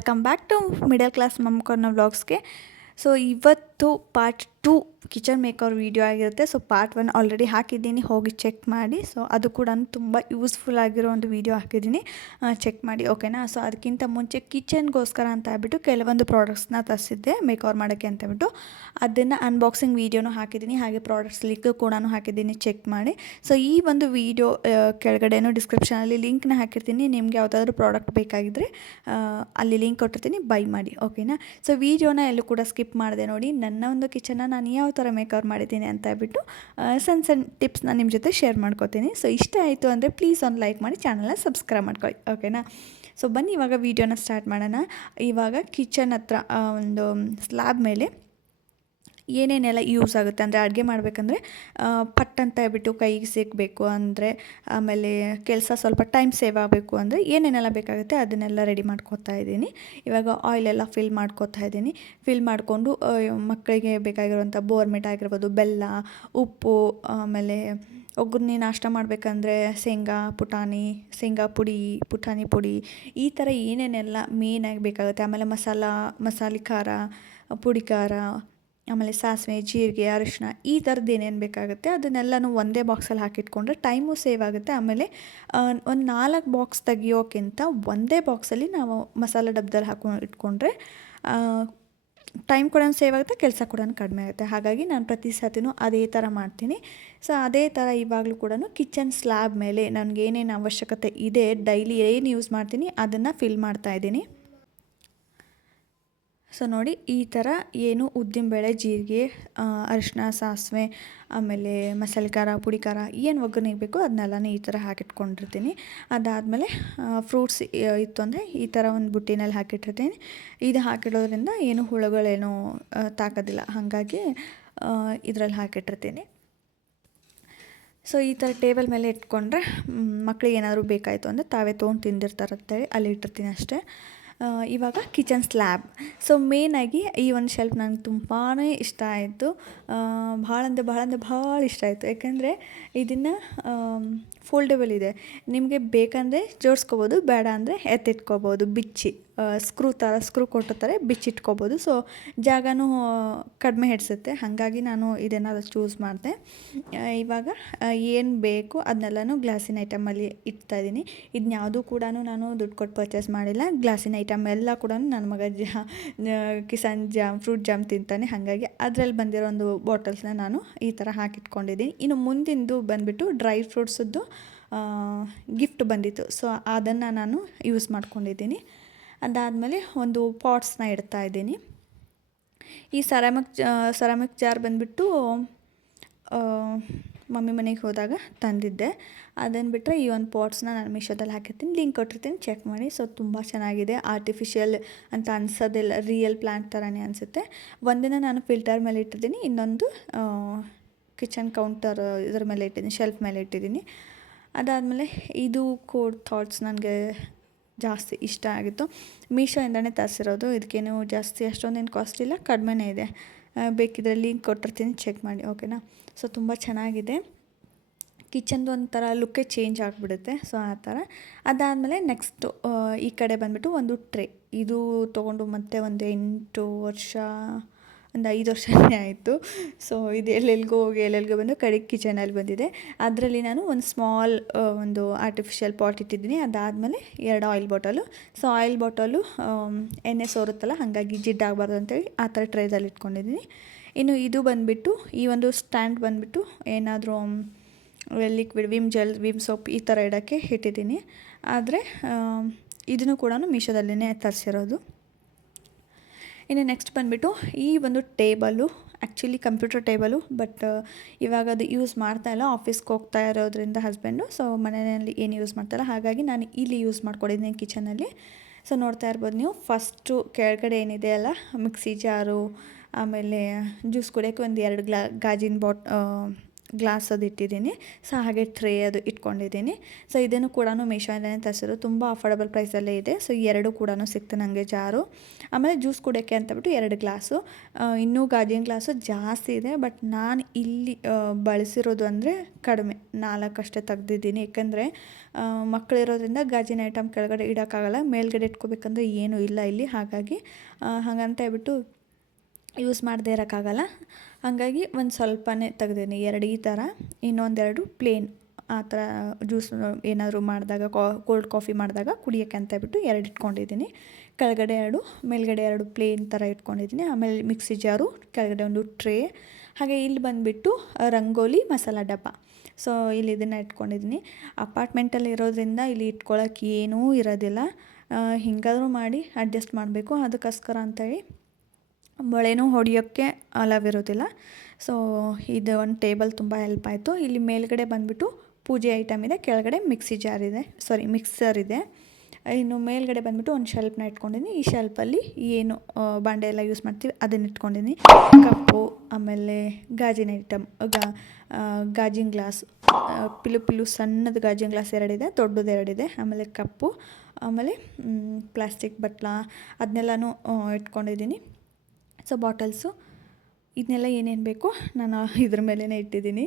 Welcome back to middle class ಮಮ್ಕೋರ್ನ ವ್ಲಾಗ್ಸ್ಗೆ. So ಇವತ್ತು ಪಾರ್ಟ್ 2 ಕಿಚನ್ ಮೇಕರ್ ವೀಡಿಯೋ ಆಗಿರುತ್ತೆ. ಸೊ ಪಾರ್ಟ್ 1 ಆಲ್ರೆಡಿ ಹಾಕಿದ್ದೀನಿ, ಹೋಗಿ ಚೆಕ್ ಮಾಡಿ. ಸೊ ಅದು ಕೂಡ ತುಂಬ ಯೂಸ್ಫುಲ್ ಆಗಿರೋ ಒಂದು ವೀಡಿಯೋ ಹಾಕಿದ್ದೀನಿ, ಚೆಕ್ ಮಾಡಿ ಓಕೆನಾ. ಸೊ ಅದಕ್ಕಿಂತ ಮುಂಚೆ ಕಿಚನ್ಗೋಸ್ಕರ ಅಂತ ಹೇಳ್ಬಿಟ್ಟು ಕೆಲವೊಂದು ಪ್ರಾಡಕ್ಟ್ಸ್ನ ತರಿಸಿದ್ದೆ ಮೇಕರ್ ಮಾಡೋಕ್ಕೆ ಅಂತ ಹೇಳ್ಬಿಟ್ಟು, ಅದನ್ನು ಅನ್ಬಾಕ್ಸಿಂಗ್ ವೀಡಿಯೋನು ಹಾಕಿದ್ದೀನಿ, ಹಾಗೆ ಪ್ರಾಡಕ್ಟ್ಸ್ ಲಿಂಕ್ ಕೂಡ ಹಾಕಿದ್ದೀನಿ, ಚೆಕ್ ಮಾಡಿ. ಸೊ ಈ ಒಂದು ವೀಡಿಯೋ ಕೆಳಗಡೆನೂ ಡಿಸ್ಕ್ರಿಪ್ಷನಲ್ಲಿ ಲಿಂಕ್ನ ಹಾಕಿರ್ತೀನಿ. ನಿಮಗೆ ಯಾವುದಾದ್ರೂ ಪ್ರಾಡಕ್ಟ್ ಬೇಕಾಗಿದ್ದರೆ ಅಲ್ಲಿ ಲಿಂಕ್ ಕೊಟ್ಟಿರ್ತೀನಿ, ಬೈ ಮಾಡಿ ಓಕೆನಾ. ಸೊ ವೀಡಿಯೋನ ಎಲ್ಲೂ ಕೂಡ ಸ್ಕಿಪ್ ಮಾಡಿದೆ ನೋಡಿ. ನನ್ನ ಒಂದು ಕಿಚನ್ನ ನಾನು ಯಾವ ಥರ ಮೇಕರ್ ಮಾಡಿದ್ದೀನಿ ಅಂತ ಹೇಳ್ಬಿಟ್ಟು ಸಣ್ಣ ಸಣ್ಣ ಟಿಪ್ಸ್ನ ನಿಮ್ಮ ಜೊತೆ ಶೇರ್ ಮಾಡ್ಕೋತೀನಿ. ಸೊ ಇಷ್ಟ ಆಯಿತು ಅಂದರೆ ಪ್ಲೀಸ್ ಒಂದು ಲೈಕ್ ಮಾಡಿ, ಚಾನಲ್ನ ಸಬ್ಸ್ಕ್ರೈಬ್ ಮಾಡ್ಕೊಳ್ಳಿ ಓಕೆನಾ. ಸೊ ಬನ್ನಿ ಇವಾಗ ವೀಡಿಯೋನ ಸ್ಟಾರ್ಟ್ ಮಾಡೋಣ. ಇವಾಗ ಕಿಚನ್ ಹತ್ರ ಒಂದು ಸ್ಲ್ಯಾಬ್ ಮೇಲೆ ಏನೇನೆಲ್ಲ ಯೂಸ್ ಆಗುತ್ತೆ ಅಂದರೆ, ಅಡುಗೆ ಮಾಡಬೇಕಂದ್ರೆ ಪಟ್ ಅಂತ ಹೇಳ್ಬಿಟ್ಟು ಕೈಗೆ ಸಿಗಬೇಕು ಅಂದರೆ, ಆಮೇಲೆ ಕೆಲಸ ಸ್ವಲ್ಪ ಟೈಮ್ ಸೇವ್ ಆಗಬೇಕು ಅಂದರೆ ಏನೇನೆಲ್ಲ ಬೇಕಾಗುತ್ತೆ ಅದನ್ನೆಲ್ಲ ರೆಡಿ ಮಾಡ್ಕೋತಾ ಇದ್ದೀನಿ. ಇವಾಗ ಆಯಿಲೆಲ್ಲ ಫಿಲ್ ಮಾಡ್ಕೋತಾ ಇದ್ದೀನಿ. ಫಿಲ್ ಮಾಡಿಕೊಂಡು ಮಕ್ಕಳಿಗೆ ಬೇಕಾಗಿರುವಂಥ ಬೋರ್ಮಿಟ್ ಆಗಿರ್ಬೋದು, ಬೆಲ್ಲ, ಉಪ್ಪು, ಆಮೇಲೆ ಒಗ್ಗರಣೆ ನಾಷ್ಟ ಮಾಡಬೇಕಂದ್ರೆ ಶೇಂಗಾ ಪುಡಿ, ಪುಟಾಣಿ ಪುಡಿ, ಈ ಥರ ಏನೇನೆಲ್ಲ ಮೇಯ್ನಾಗಿ ಬೇಕಾಗುತ್ತೆ. ಆಮೇಲೆ ಮಸಾಲೆ ಖಾರ, ಪುಡಿ ಖಾರ, ಆಮೇಲೆ ಸಾಸಿವೆ, ಜೀರಿಗೆ, ಅರಿಶಿನ, ಈ ಥರದ್ದು ಏನೇನು ಬೇಕಾಗುತ್ತೆ ಅದನ್ನೆಲ್ಲನೂ ಒಂದೇ ಬಾಕ್ಸಲ್ಲಿ ಹಾಕಿಟ್ಕೊಂಡ್ರೆ ಟೈಮು ಸೇವ್ ಆಗುತ್ತೆ. ಆಮೇಲೆ ಒಂದು 4 ಬಾಕ್ಸ್ ತೆಗಿಯೋಕ್ಕಿಂತ ಒಂದೇ ಬಾಕ್ಸಲ್ಲಿ ನಾವು ಮಸಾಲೆ ಡಬ್ಬದಲ್ಲಿ ಇಟ್ಕೊಂಡ್ರೆ ಟೈಮ್ ಕೂಡ ಸೇವ್ ಆಗುತ್ತೆ, ಕೆಲಸ ಕೂಡ ಕಡಿಮೆ ಆಗುತ್ತೆ. ಹಾಗಾಗಿ ನಾನು ಪ್ರತಿ ಸತಿನೂ ಅದೇ ಥರ ಮಾಡ್ತೀನಿ. ಸೊ ಅದೇ ಥರ ಇವಾಗಲೂ ಕೂಡ ಕಿಚನ್ ಸ್ಲ್ಯಾಬ್ ಮೇಲೆ ನನಗೆ ಏನೇನು ಅವಶ್ಯಕತೆ ಇದೆ, ಡೈಲಿ ಏನು ಯೂಸ್ ಮಾಡ್ತೀನಿ ಅದನ್ನು ಫಿಲ್ ಮಾಡ್ತಾಯಿದ್ದೀನಿ. ಸೊ ನೋಡಿ, ಈ ಥರ ಏನು ಉದ್ದಿನಬೇಳೆ, ಜೀರಿಗೆ, ಅರಿಶಿನ, ಸಾಸಿವೆ, ಆಮೇಲೆ ಮಸಾಲೆ ಖಾರ, ಪುಡಿ ಖಾರ, ಏನು ಒಗ್ಗರಣೆಗೆ ಬೇಕೋ ಅದನ್ನೆಲ್ಲನೂ ಈ ಥರ ಹಾಕಿಟ್ಕೊಂಡಿರ್ತೀನಿ. ಅದಾದಮೇಲೆ ಫ್ರೂಟ್ಸ್ ಇತ್ತು ಅಂದರೆ ಈ ಥರ ಒಂದು ಬುಟ್ಟಿನಲ್ಲಿ ಹಾಕಿಟ್ಟಿರ್ತೀನಿ. ಇದು ಹಾಕಿಡೋದ್ರಿಂದ ಏನು ಹುಳುಗಳೇನೂ ತಾಕೋದಿಲ್ಲ, ಹಾಗಾಗಿ ಇದರಲ್ಲಿ ಹಾಕಿಟ್ಟಿರ್ತೀನಿ. ಸೊ ಈ ಥರ ಟೇಬಲ್ ಮೇಲೆ ಇಟ್ಕೊಂಡ್ರೆ ಮಕ್ಕಳಿಗೆ ಏನಾದರೂ ಬೇಕಾಯಿತು ಅಂದರೆ ತಾವೇ ತೊಗೊಂಡು ತಿಂದಿರ್ತಾರಂತೇಳಿ ಅಲ್ಲಿ ಇಟ್ಟಿರ್ತೀನಿ ಅಷ್ಟೇ. ಇವಾಗ ಕಿಚನ್ ಸ್ಲ್ಯಾಬ್. ಸೊ ಮೇಯ್ನಾಗಿ ಈ ಒಂದು ಶೆಲ್ಫ್ ನನಗೆ ತುಂಬಾ ಇಷ್ಟ ಆಯಿತು. ಭಾಳ ಇಷ್ಟ ಆಯಿತು. ಯಾಕೆಂದರೆ ಇದನ್ನು ಫೋಲ್ಡೇಬಲ್ ಇದೆ, ನಿಮಗೆ ಬೇಕಂದರೆ ಜೋಡಿಸ್ಕೋಬೋದು, ಬೇಡ ಅಂದರೆ ಎತ್ತಿಟ್ಕೋಬೋದು, ಬಿಚ್ಚಿ ಸ್ಕ್ರೂ ಕೊಟ್ಟಿರ್ತಾರೆ, ಬಿಚ್ಚಿಟ್ಕೋಬೋದು. ಸೊ ಜಾಗನೂ ಕಡಿಮೆ ಹಿಡಿಸುತ್ತೆ, ಹಾಗಾಗಿ ನಾನು ಇದನ್ನು ಚೂಸ್ ಮಾಡಿದೆ. ಇವಾಗ ಏನು ಬೇಕು ಅದನ್ನೆಲ್ಲನೂ ಗ್ಲಾಸಿನ ಐಟಮಲ್ಲಿ ಇಡ್ತಾಯಿದ್ದೀನಿ. ಇದನ್ನ ಯಾವುದೂ ಕೂಡ ನಾನು ದುಡ್ಡು ಕೊಟ್ಟು ಪರ್ಚೇಸ್ ಮಾಡಿಲ್ಲ. ಗ್ಲಾಸಿನ ಐಟಮ್ ಎಲ್ಲ ಕೂಡ ನನ್ನ ಮಗ ಕಿಸಾನ್ ಜಾಮ್, ಫ್ರೂಟ್ ಜಾಮ್ ತಿಂತಾನೆ, ಹಾಗಾಗಿ ಅದರಲ್ಲಿ ಬಂದಿರೋ ಒಂದು ಬಾಟಲ್ಸ್ನ ನಾನು ಈ ಥರ ಹಾಕಿಟ್ಕೊಂಡಿದ್ದೀನಿ. ಇನ್ನು ಮುಂದಿಂದು ಬಂದುಬಿಟ್ಟು ಡ್ರೈ ಫ್ರೂಟ್ಸದ್ದು ಗಿಫ್ಟ್ ಬಂದಿತ್ತು. ಸೊ ಅದನ್ನು ನಾನು ಯೂಸ್ ಮಾಡ್ಕೊಂಡಿದ್ದೀನಿ. ಅದಾದಮೇಲೆ ಒಂದು ಪಾಟ್ಸ್ನ ಇಡ್ತಾ ಇದ್ದೀನಿ. ಈ ಸೆರಾಮಿಕ್ ಜಾರ್ ಬಂದುಬಿಟ್ಟು ಮಮ್ಮಿ ಮನೆಗೆ ಹೋದಾಗ ತಂದಿದ್ದೆ. ಅದನ್ನು ಬಿಟ್ಟರೆ ಈ ಒಂದು ಪಾಟ್ಸ್ನ ನಾನು ಮೀಶೋದಲ್ಲಿ ಹಾಕಿರ್ತೀನಿ, ಲಿಂಕ್ ಕೊಟ್ಟಿರ್ತೀನಿ, ಚೆಕ್ ಮಾಡಿ. ಸೊ ತುಂಬ ಚೆನ್ನಾಗಿದೆ, ಆರ್ಟಿಫಿಷಿಯಲ್ ಅಂತ ಅನ್ಸೋದಿಲ್ಲ, ರಿಯಲ್ ಪ್ಲ್ಯಾಂಟ್ ಥರನೇ ಅನಿಸುತ್ತೆ. ಒಂದಿನ ನಾನು ಫಿಲ್ಟರ್ ಮೇಲೆ ಇಟ್ಟಿದ್ದೀನಿ, ಇನ್ನೊಂದು ಕಿಚನ್ ಕೌಂಟರ್ ಇದ್ರ ಮೇಲೆ ಇಟ್ಟಿದ್ದೀನಿ, ಶೆಲ್ಫ್ ಮೇಲೆ ಇಟ್ಟಿದ್ದೀನಿ. ಅದಾದಮೇಲೆ ಇದು ಕೋಡ್ ಥಾಟ್ಸ್ ನನಗೆ ಜಾಸ್ತಿ ಇಷ್ಟ ಆಗಿತ್ತು. ಮೀಶೋಯಿಂದನೇ ತರಿಸಿರೋದು, ಇದಕ್ಕೇನು ಜಾಸ್ತಿ ಅಷ್ಟೊಂದೇನು ಕಾಸ್ಟ್ ಇಲ್ಲ, ಕಡಿಮೆನೇ ಇದೆ. ಬೇಕಿದ್ರೆ ಲಿಂಕ್ ಕೊಟ್ಟಿರ್ತೀನಿ, ಚೆಕ್ ಮಾಡಿ ಓಕೆನಾ. ಸೊ ತುಂಬ ಚೆನ್ನಾಗಿದೆ, ಕಿಚನ್ದು ಒಂಥರ ಲುಕ್ಕೇ ಚೇಂಜ್ ಆಗಿಬಿಡುತ್ತೆ. ಸೊ ಆ ಥರ. ಅದಾದಮೇಲೆ ನೆಕ್ಸ್ಟು ಈ ಕಡೆ ಬಂದುಬಿಟ್ಟು ಒಂದು ಟ್ರೇ. ಇದು ತೊಗೊಂಡು ಮತ್ತೆ ಒಂದು 5 ವರ್ಷನೇ ಆಯಿತು. ಸೊ ಇದು ಎಲ್ಲೆಲ್ಗೋ ಬಂದು ಕಡೆಗೆ ಕಿಚನಲ್ಲಿ ಬಂದಿದೆ. ಅದರಲ್ಲಿ ನಾನು ಒಂದು ಸ್ಮಾಲ್ ಒಂದು ಆರ್ಟಿಫಿಷಿಯಲ್ ಪಾಟ್ ಇಟ್ಟಿದ್ದೀನಿ. ಅದಾದಮೇಲೆ 2 oil bottle. So oil bottle ಎಣ್ಣೆ ಸೋರುತ್ತಲ್ಲ, ಹಾಗಾಗಿ ಜಿಡ್ಡಾಗಬಾರ್ದು ಅಂತೇಳಿ ಆ ಥರ ಟ್ರೇದಲ್ಲಿ ಇಟ್ಕೊಂಡಿದ್ದೀನಿ. ಇನ್ನು ಇದು ಬಂದುಬಿಟ್ಟು ಈ ಒಂದು ಸ್ಟ್ಯಾಂಡ್ ಬಂದುಬಿಟ್ಟು ಏನಾದರೂ ಲಿಕ್ವಿಡ್, ವಿಮ್ ಸೋಪ್ ಈ ಥರ ಇಡೋಕ್ಕೆ ಇಟ್ಟಿದ್ದೀನಿ. ಆದರೆ ಇದನ್ನು ಕೂಡ ಮೀಶೋದಲ್ಲೇ ತರಿಸಿರೋದು. ಇನ್ನು ನೆಕ್ಸ್ಟ್ ಬಂದುಬಿಟ್ಟು ಈ ಒಂದು table, actually computer table, but ಇವಾಗ ಅದು ಯೂಸ್ ಮಾಡ್ತಾಯಿಲ್ಲ, ಆಫೀಸ್ಗೆ ಹೋಗ್ತಾ ಇರೋದ್ರಿಂದ ಹಸ್ಬೆಂಡು. ಸೊ ಮನೆಯಲ್ಲಿ ಏನು ಯೂಸ್ ಮಾಡ್ತಾಯಿಲ್ಲ, ಹಾಗಾಗಿ ನಾನು ಇಲ್ಲಿ ಯೂಸ್ ಮಾಡ್ಕೊಂಡಿದ್ದೀನಿ ಕಿಚನಲ್ಲಿ. ಸೊ ನೋಡ್ತಾ ಇರ್ಬೋದು ನೀವು, ಫಸ್ಟು ಕೆಳಗಡೆ ಏನಿದೆ ಅಲ್ಲ ಮಿಕ್ಸಿ ಜಾರು, ಆಮೇಲೆ ಜ್ಯೂಸ್ ಕುಡಿಯೋಕ್ಕೆ ಒಂದು 2 ಗಾಜಿನ ಗ್ಲಾಸ್ ಅದು ಇಟ್ಟಿದ್ದೀನಿ. ಸೊ ಹಾಗೆ ಟ್ರೇ ಅದು ಇಟ್ಕೊಂಡಿದ್ದೀನಿ. ಸೊ ಇದನ್ನು ಕೂಡ ಮೀಶೋಯಿಂದನೇ ತರಿಸಿದ್ರು. ತುಂಬ ಅಫೋರ್ಡಬಲ್ ಪ್ರೈಸಲ್ಲೇ ಇದೆ. ಸೊ ಎರಡು ಕೂಡ ಸಿಕ್ತು ನನಗೆ ಜಾರು. ಆಮೇಲೆ ಜ್ಯೂಸ್ ಕುಡಿಯೋಕ್ಕೆ ಅಂತಬಿಟ್ಟು 2 ಗ್ಲಾಸು. ಇನ್ನೂ ಗಾಜಿನ ಗ್ಲಾಸು ಜಾಸ್ತಿ ಇದೆ, ಬಟ್ ನಾನು ಇಲ್ಲಿ ಬಳಸಿರೋದು ಅಂದರೆ ಕಡಿಮೆ 4 ಅಷ್ಟೇ ತೆಗ್ದಿದ್ದೀನಿ. ಏಕೆಂದರೆ ಮಕ್ಕಳಿರೋದ್ರಿಂದ ಗಾಜಿನ ಐಟಮ್ ಕೆಳಗಡೆ ಇಡೋಕ್ಕಾಗಲ್ಲ, ಮೇಲ್ಗಡೆ ಇಟ್ಕೋಬೇಕಂದ್ರೆ ಏನೂ ಇಲ್ಲ ಇಲ್ಲಿ. ಹಾಗಾಗಿ ಹಾಗಂತ ಹೇಳ್ಬಿಟ್ಟು ಯೂಸ್ ಮಾಡದೇ ಇರೋಕ್ಕಾಗಲ್ಲ. ಹಾಗಾಗಿ ಒಂದು ಸ್ವಲ್ಪನೇ ತೆಗ್ದಿದ್ದೀನಿ, 2 ಈ ಥರ, ಇನ್ನೊಂದೆರಡು ಪ್ಲೇನ್. ಆ ಥರ ಜ್ಯೂಸ್ ಏನಾದರೂ ಮಾಡಿದಾಗ ಕೋಲ್ಡ್ ಕಾಫಿ ಮಾಡಿದಾಗ ಕುಡಿಯೋಕ್ಕೆ ಅಂತ ಹೇಳ್ಬಿಟ್ಟು 2 ಇಟ್ಕೊಂಡಿದ್ದೀನಿ. ಕೆಳಗಡೆ 2, ಮೇಲ್ಗಡೆ 2 ಪ್ಲೇನ್ ಥರ ಇಟ್ಕೊಂಡಿದ್ದೀನಿ. ಆಮೇಲೆ ಮಿಕ್ಸಿ ಜಾರು, ಕೆಳಗಡೆ ಒಂದು ಟ್ರೇ, ಹಾಗೆ ಇಲ್ಲಿ ಬಂದುಬಿಟ್ಟು ರಂಗೋಲಿ ಮಸಾಲ ಡಬ್ಬ. ಸೊ ಇಲ್ಲಿ ಇದನ್ನು ಇಟ್ಕೊಂಡಿದ್ದೀನಿ. ಅಪಾರ್ಟ್ಮೆಂಟಲ್ಲಿ ಇರೋದ್ರಿಂದ ಇಲ್ಲಿ ಇಟ್ಕೊಳ್ಳೋಕೆ ಏನೂ ಇರೋದಿಲ್ಲ. ಹಿಂಗಾದರೂ ಮಾಡಿ ಅಡ್ಜಸ್ಟ್ ಮಾಡಬೇಕು. ಅದಕ್ಕೋಸ್ಕರ ಅಂತೇಳಿ ಮೊಳೆನೂ ಹೊಡೆಯೋಕ್ಕೆ ಅಲವ್ ಇರೋದಿಲ್ಲ. ಸೊ ಇದು ಒಂದು ಟೇಬಲ್ ತುಂಬ ಹೆಲ್ಪ್ ಆಯಿತು. ಇಲ್ಲಿ ಮೇಲ್ಗಡೆ ಬಂದುಬಿಟ್ಟು ಪೂಜೆ ಐಟಮ್ ಇದೆ, ಕೆಳಗಡೆ ಮಿಕ್ಸರ್ ಇದೆ. ಇನ್ನು ಮೇಲ್ಗಡೆ ಬಂದುಬಿಟ್ಟು ಒಂದು ಶೆಲ್ಫ್ನ ಇಟ್ಕೊಂಡಿದ್ದೀನಿ. ಈ ಶೆಲ್ಫಲ್ಲಿ ಏನು ಬಾಂಡೆ ಎಲ್ಲ ಯೂಸ್ ಮಾಡ್ತೀವಿ ಅದನ್ನು ಇಟ್ಕೊಂಡಿದ್ದೀನಿ. ಕಪ್ಪು, ಆಮೇಲೆ ಗಾಜಿನ ಐಟಮ್, ಗಾಜಿನ ಗ್ಲಾಸ್, ಪಿಲು ಸಣ್ಣದು ಗಾಜಿನ ಗ್ಲಾಸ್ 2 ಇದೆ, ದೊಡ್ಡದು 2 ಇದೆ. ಆಮೇಲೆ ಕಪ್ಪು, ಆಮೇಲೆ ಪ್ಲಾಸ್ಟಿಕ್ ಬಟ್ಲ ಅದನ್ನೆಲ್ಲನೂ ಇಟ್ಕೊಂಡಿದ್ದೀನಿ. ಸೊ ಬಾಟಲ್ಸು ಇದನ್ನೆಲ್ಲ ಏನೇನು ಬೇಕು ನಾನು ಇದ್ರ ಮೇಲೇ ಇಟ್ಟಿದ್ದೀನಿ.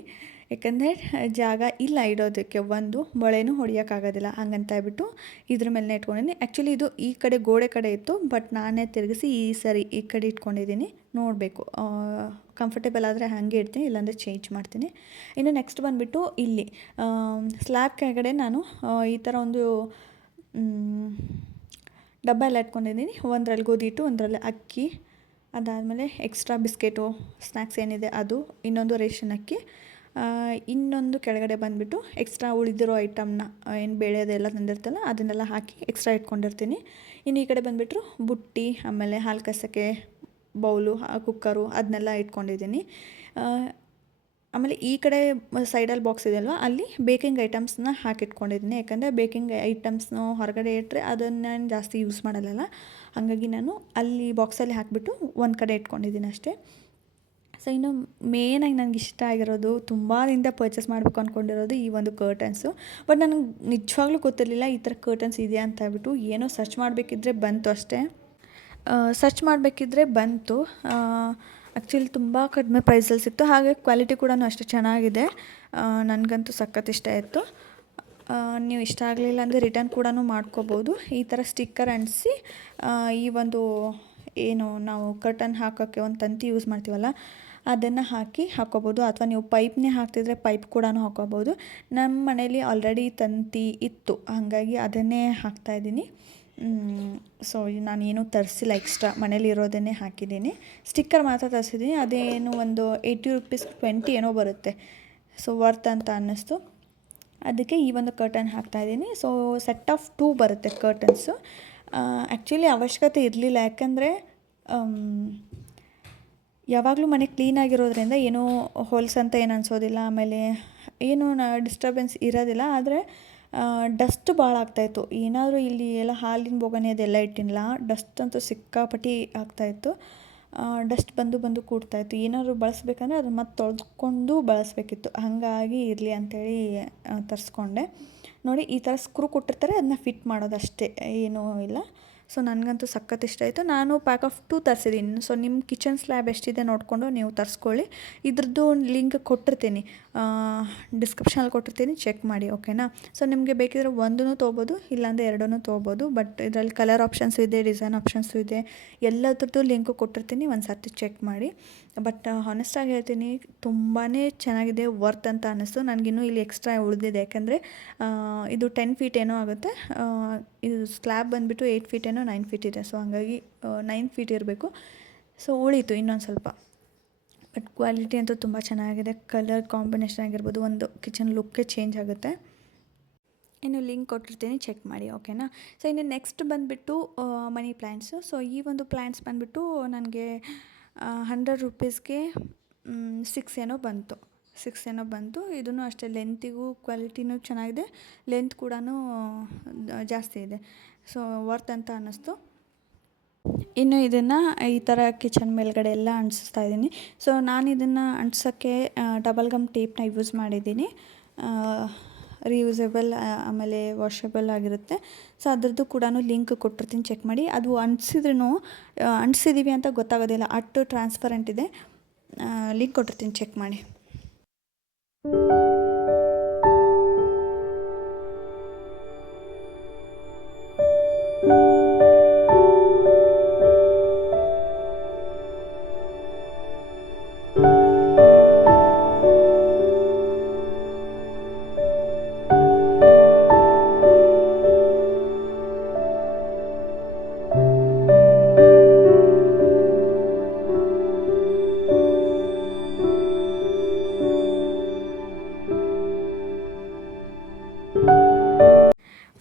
ಯಾಕಂದರೆ ಜಾಗ ಇಲ್ಲ ಇಡೋದಕ್ಕೆ, ಒಂದು ಮೊಳೆನೂ ಹೊಡಿಯೋಕ್ಕಾಗೋದಿಲ್ಲ. ಹಂಗಂತ ಹೇಳ್ಬಿಟ್ಟು ಇದ್ರ ಮೇಲೆ ಇಟ್ಕೊಂಡಿದ್ದೀನಿ. ಆ್ಯಕ್ಚುಲಿ ಇದು ಈ ಕಡೆ ಗೋಡೆ ಕಡೆ ಇತ್ತು, ಬಟ್ ನಾನೇ ತಿರುಗಿಸಿ ಈ ಕಡೆ ಇಟ್ಕೊಂಡಿದ್ದೀನಿ. ನೋಡಬೇಕು, ಕಂಫರ್ಟೇಬಲ್ ಆದರೆ ಹಾಗೆ ಇಡ್ತೀನಿ, ಇಲ್ಲಾಂದರೆ ಚೇಂಜ್ ಮಾಡ್ತೀನಿ. ಇನ್ನು ನೆಕ್ಸ್ಟ್ ಬಂದುಬಿಟ್ಟು ಇಲ್ಲಿ ಸ್ಲ್ಯಾಬ್ ಕೆಳಗಡೆ ನಾನು ಈ ಥರ ಒಂದು ಡಬ್ಬ ಎಲ್ಲ ಇಟ್ಕೊಂಡಿದ್ದೀನಿ. ಒಂದರಲ್ಲಿ ಗೋಧಿ ಹಿಟ್ಟು, ಒಂದರಲ್ಲಿ ಅಕ್ಕಿ, ಅದಾದಮೇಲೆ ಎಕ್ಸ್ಟ್ರಾ ಬಿಸ್ಕೆಟು ಸ್ನ್ಯಾಕ್ಸ್ ಏನಿದೆ ಅದು, ಇನ್ನೊಂದು ರೇಷನ್ ಅಕ್ಕಿ, ಇನ್ನೊಂದು ಕೆಳಗಡೆ ಬಂದುಬಿಟ್ಟು ಎಕ್ಸ್ಟ್ರಾ ಉಳಿದಿರೋ ಐಟಮ್ನ ಏನು ಬೇಳೆ ಅದೆಲ್ಲ ತಂದಿರ್ತಲ್ಲ ಅದನ್ನೆಲ್ಲ ಹಾಕಿ ಎಕ್ಸ್ಟ್ರಾ ಇಟ್ಕೊಂಡಿರ್ತೀನಿ. ಇನ್ನು ಈ ಕಡೆ ಬಂದುಬಿಟ್ರು ಬುಟ್ಟಿ, ಆಮೇಲೆ ಹಾಲು ಕಸಕ್ಕೆ ಬೌಲು, ಕುಕ್ಕರು ಅದನ್ನೆಲ್ಲ ಇಟ್ಕೊಂಡಿದ್ದೀನಿ. ಆಮೇಲೆ ಈ ಕಡೆ ಸೈಡಲ್ಲಿ ಬಾಕ್ಸ್ ಇದೆ ಅಲ್ವಾ, ಅಲ್ಲಿ ಬೇಕಿಂಗ್ ಐಟಮ್ಸ್ನ ಹಾಕಿಟ್ಕೊಂಡಿದ್ದೀನಿ. ಯಾಕಂದರೆ ಬೇಕಿಂಗ್ ಐಟಮ್ಸ್ನ ಹೊರಗಡೆ ಇಟ್ಟರೆ ಅದನ್ನು ನಾನು ಜಾಸ್ತಿ ಯೂಸ್ ಮಾಡಲ್ಲ. ಹಾಗಾಗಿ ನಾನು ಅಲ್ಲಿ ಬಾಕ್ಸಲ್ಲಿ ಹಾಕಿಬಿಟ್ಟು ಒಂದು ಕಡೆ ಇಟ್ಕೊಂಡಿದ್ದೀನಿ ಅಷ್ಟೇ. ಸೊ ಇನ್ನು ಮೇಯ್ನಾಗಿ ನನಗೆ ಇಷ್ಟ ಆಗಿರೋದು, ತುಂಬ ದಿನದಿಂದ ಪರ್ಚೇಸ್ ಮಾಡಬೇಕು ಅಂದ್ಕೊಂಡಿರೋದು ಈ ಒಂದು ಕರ್ಟನ್ಸು. ಬಟ್ ನನಗೆ ನಿಜವಾಗ್ಲೂ ಗೊತ್ತಿರಲಿಲ್ಲ ಈ ಥರ ಕರ್ಟನ್ಸ್ ಇದೆಯಾ ಅಂತ ಹೇಳ್ಬಿಟ್ಟು. ಏನೋ ಸರ್ಚ್ ಮಾಡಬೇಕಿದ್ರೆ ಬಂತು ಅಷ್ಟೇ. ಆ್ಯಕ್ಚುಲಿ ತುಂಬ ಕಡಿಮೆ ಪ್ರೈಸಲ್ಲಿ ಸಿಕ್ತು. ಹಾಗೆ ಕ್ವಾಲಿಟಿ ಕೂಡ ಅಷ್ಟೇ ಚೆನ್ನಾಗಿದೆ. ನನಗಂತೂ ಸಖತ್ ಇಷ್ಟ ಆಯಿತು. ನೀವು ಇಷ್ಟ ಆಗಲಿಲ್ಲ ಅಂದರೆ ರಿಟರ್ನ್ ಕೂಡ ಮಾಡ್ಕೋಬೋದು. ಈ ಥರ ಸ್ಟಿಕ್ಕರ್ ಅಂಟಿಸಿ ಈ ಒಂದು ಏನು ನಾವು ಕರ್ಟನ್ ಹಾಕೋಕ್ಕೆ ಒಂದು ತಂತಿ ಯೂಸ್ ಮಾಡ್ತೀವಲ್ಲ ಅದನ್ನು ಹಾಕ್ಕೋಬೋದು. ಅಥವಾ ನೀವು ಪೈಪ್ನೇ ಹಾಕ್ತಿದ್ರೆ ಪೈಪ್ ಕೂಡ ಹಾಕ್ಕೋಬೋದು. ನಮ್ಮ ಮನೇಲಿ ಆಲ್ರೆಡಿ ತಂತಿ ಇತ್ತು, ಹಾಗಾಗಿ ಅದನ್ನೇ ಹಾಕ್ತಾಯಿದ್ದೀನಿ. ಸೊ ನಾನೇನು ತರಿಸಿಲ್ಲ, ಎಕ್ಸ್ಟ್ರಾ ಮನೇಲಿ ಇರೋದನ್ನೇ ಹಾಕಿದ್ದೀನಿ. ಸ್ಟಿಕ್ಕರ್ ಮಾತ್ರ ತರಿಸಿದ್ದೀನಿ. ಅದೇನು ಒಂದು 80 ರುಪೀಸ್ 20 ಏನೋ ಬರುತ್ತೆ. ಸೊ ವರ್ತ್ ಅಂತ ಅನ್ನಿಸ್ತು, ಅದಕ್ಕೆ ಈ ಒಂದು ಕರ್ಟನ್ ಹಾಕ್ತಾಯಿದ್ದೀನಿ. ಸೊ ಸೆಟ್ ಆಫ್ 2 ಬರುತ್ತೆ ಕರ್ಟನ್ಸು. ಆ್ಯಕ್ಚುಲಿ ಅವಶ್ಯಕತೆ ಇರಲಿಲ್ಲ, ಯಾಕಂದರೆ ಯಾವಾಗಲೂ ಮನೆ ಕ್ಲೀನಾಗಿರೋದ್ರಿಂದ ಏನೂ ಹೋಲ್ಸ್ ಅಂತ ಏನು ಅನಿಸೋದಿಲ್ಲ. ಆಮೇಲೆ ಏನೂ ಡಿಸ್ಟರ್ಬೆನ್ಸ್ ಇರೋದಿಲ್ಲ. ಆದರೆ ಡಸ್ಟ್ ಭಾಳ ಆಗ್ತಾಯಿತ್ತು. ಏನಾದರೂ ಇಲ್ಲಿ ಎಲ್ಲ ಹಾಲಿನ ಬೊಗಣೆ ಅದೆಲ್ಲ ಇಟ್ಟಿಲ್ಲ, ಡಸ್ಟ್ ಅಂತೂ ಸಿಕ್ಕಾಪಟ್ಟಿ ಆಗ್ತಾಯಿತ್ತು. ಡಸ್ಟ್ ಬಂದು ಕೂಡ್ತಾಯಿತ್ತು. ಏನಾದರೂ ಬಳಸ್ಬೇಕಂದ್ರೆ ಅದನ್ನು ಮತ್ತೆ ತೊಳೆದುಕೊಂಡು ಬಳಸಬೇಕಿತ್ತು. ಹಾಗಾಗಿ ಇರಲಿ ಅಂಥೇಳಿ ತರಿಸ್ಕೊಂಡೆ. ನೋಡಿ ಈ ಥರ ಸ್ಕ್ರೂ ಕೊಟ್ಟಿರ್ತಾರೆ, ಅದನ್ನ ಫಿಟ್ ಮಾಡೋದಷ್ಟೇ, ಏನೂ ಇಲ್ಲ. ಸೊ ನನಗಂತೂ ಸಖತ್ ಇಷ್ಟ ಆಯಿತು. ನಾನು ಪ್ಯಾಕ್ ಆಫ್ 2 ತರಿಸಿದ್ದೀನಿ. ಸೊ ನಿಮ್ಮ ಕಿಚನ್ ಸ್ಲ್ಯಾಬ್ ಎಷ್ಟಿದೆ ನೋಡಿಕೊಂಡು ನೀವು ತರಿಸ್ಕೊಳ್ಳಿ. ಇದ್ರದ್ದು ಲಿಂಕ್ ಕೊಟ್ಟಿರ್ತೀನಿ, ಡಿಸ್ಕ್ರಿಪ್ಷನಲ್ಲಿ ಕೊಟ್ಟಿರ್ತೀನಿ, ಚೆಕ್ ಮಾಡಿ, ಓಕೆನಾ. ಸೊ ನಿಮಗೆ ಬೇಕಿದ್ರೆ 1 ತೊಗೋಬೋದು, ಇಲ್ಲಾಂದರೆ 2 ತೊಗೋಬೋದು. ಬಟ್ ಇದರಲ್ಲಿ ಕಲರ್ ಆಪ್ಷನ್ಸು ಇದೆ, ಡಿಸೈನ್ ಆಪ್ಷನ್ಸು ಇದೆ, ಎಲ್ಲದ್ರದ್ದು ಲಿಂಕು ಕೊಟ್ಟಿರ್ತೀನಿ, ಒಂದು ಸರ್ತಿ ಚೆಕ್ ಮಾಡಿ. ಬಟ್ ಹಾನೆಸ್ಟಾಗಿ ಹೇಳ್ತೀನಿ, ತುಂಬಾ ಚೆನ್ನಾಗಿದೆ, ವರ್ತ್ ಅಂತ ಅನ್ನಿಸ್ತು. ನನಗಿನ್ನೂ ಇಲ್ಲಿ ಎಕ್ಸ್ಟ್ರಾ ಉಳಿದಿದೆ, ಯಾಕೆಂದರೆ ಇದು 10 ಫೀಟ್ ಏನೋ ಆಗುತ್ತೆ. ಇದು ಸ್ಲ್ಯಾಬ್ ಬಂದುಬಿಟ್ಟು 8 ಫೀಟ್ ಏನೋ 9 ಫೀಟ್ ಇದೆ. ಸೊ ಹಾಗಾಗಿ 9 ಫೀಟ್ ಇರಬೇಕು. ಸೊ ಉಳೀತು ಇನ್ನೊಂದು ಸ್ವಲ್ಪ. ಬಟ್ ಕ್ವಾಲಿಟಿ ಅಂತೂ ತುಂಬ ಚೆನ್ನಾಗಿದೆ. ಕಲರ್ ಕಾಂಬಿನೇಷನ್ ಆಗಿರ್ಬೋದು, ಒಂದು ಕಿಚನ್ ಲುಕ್ಕೇ ಚೇಂಜ್ ಆಗುತ್ತೆ. ಇನ್ನು ಲಿಂಕ್ ಕೊಟ್ಟಿರ್ತೀನಿ, ಚೆಕ್ ಮಾಡಿ, ಓಕೆನಾ. ಸೊ ಇನ್ನು ನೆಕ್ಸ್ಟ್ ಬಂದುಬಿಟ್ಟು ಮನಿ ಪ್ಲ್ಯಾಂಟ್ಸು. ಸೊ ಈ ಒಂದು ಪ್ಲ್ಯಾಂಟ್ಸ್ ಬಂದುಬಿಟ್ಟು ನನಗೆ 100 ರುಪೀಸ್ಗೆ 6 ಏನೋ ಬಂತು. ಇದೂ ಅಷ್ಟೇ, ಲೆಂತಿಗೂ ಕ್ವಾಲಿಟಿನೂ ಚೆನ್ನಾಗಿದೆ, ಲೆಂತ್ ಕೂಡ ಜಾಸ್ತಿ ಇದೆ. ಸೊ ವರ್ತ್ ಅಂತ ಅನ್ನಿಸ್ತು. ಇನ್ನು ಇದನ್ನು ಈ ಥರ ಕಿಚನ್ ಮೇಲ್ಗಡೆ ಎಲ್ಲ ಅಂಟಿಸ್ತಾ ಇದ್ದೀನಿ. ಸೊ ನಾನು ಇದನ್ನು ಅಂಟಿಸೋಕ್ಕೆ ಡಬಲ್ ಗಮ್ ಟೇಪ್ನ ಯೂಸ್ ಮಾಡಿದ್ದೀನಿ. ರಿಯೂಸಬಲ್ ಆಮೇಲೆ ವಾಷಬಲ್ ಆಗಿರುತ್ತೆ. ಸೊ ಅದ್ರದ್ದು ಕೂಡ ಲಿಂಕ್ ಕೊಟ್ಟಿರ್ತೀನಿ, ಚೆಕ್ ಮಾಡಿ. ಅದು ಅಂಟಿಸಿದ್ರೂ ಅಂಟಿಸಿದ್ದೀವಿ ಅಂತ ಗೊತ್ತಾಗೋದಿಲ್ಲ, ಅಷ್ಟು ಟ್ರಾನ್ಸ್ಪರೆಂಟ್ ಇದೆ. ಲಿಂಕ್ ಕೊಟ್ಟಿರ್ತೀನಿ, ಚೆಕ್ ಮಾಡಿ.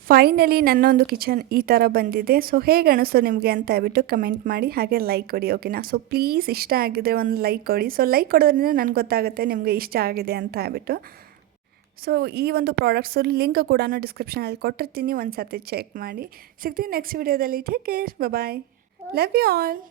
ಫೈನಲಿ ನನ್ನೊಂದು ಕಿಚನ್ ಈ ಥರ ಬಂದಿದೆ. ಸೊ ಹೇಗೆ ಅನಿಸ್ತು ನಿಮಗೆ ಅಂತ ಹೇಳ್ಬಿಟ್ಟು ಕಮೆಂಟ್ ಮಾಡಿ, ಹಾಗೆ ಲೈಕ್ ಕೊಡಿ, ಓಕೆನಾ? ಸೊ ಪ್ಲೀಸ್ ಇಷ್ಟ ಆಗಿದ್ರೆ ಒಂದು ಲೈಕ್ ಕೊಡಿ. ಸೊ ಲೈಕ್ ಕೊಡೋದ್ರಿಂದ ನನಗೆ ಗೊತ್ತಾಗುತ್ತೆ ನಿಮಗೆ ಇಷ್ಟ ಆಗಿದೆ ಅಂತ ಹೇಳ್ಬಿಟ್ಟು. ಸೊ ಈ ಒಂದು ಪ್ರಾಡಕ್ಟ್ಸು ಲಿಂಕ್ ಕೂಡ ಡಿಸ್ಕ್ರಿಪ್ಷನಲ್ಲಿ ಕೊಟ್ಟಿರ್ತೀನಿ, ಒಂದು ಸರ್ತಿ ಚೆಕ್ ಮಾಡಿ. ಸಿಗ್ತೀನಿ ನೆಕ್ಸ್ಟ್ ವಿಡಿಯೋದಲ್ಲಿ. Take care, bye, love you all.